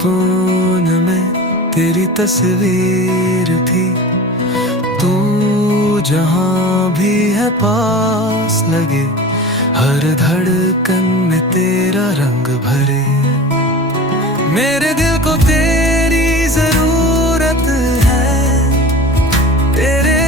सपन में तेरी तस्वीर थी। तू जहां भी है पास लगे, हर धड़कन में तेरा रंग भरे। मेरे दिल को तेरी जरूरत है, तेरे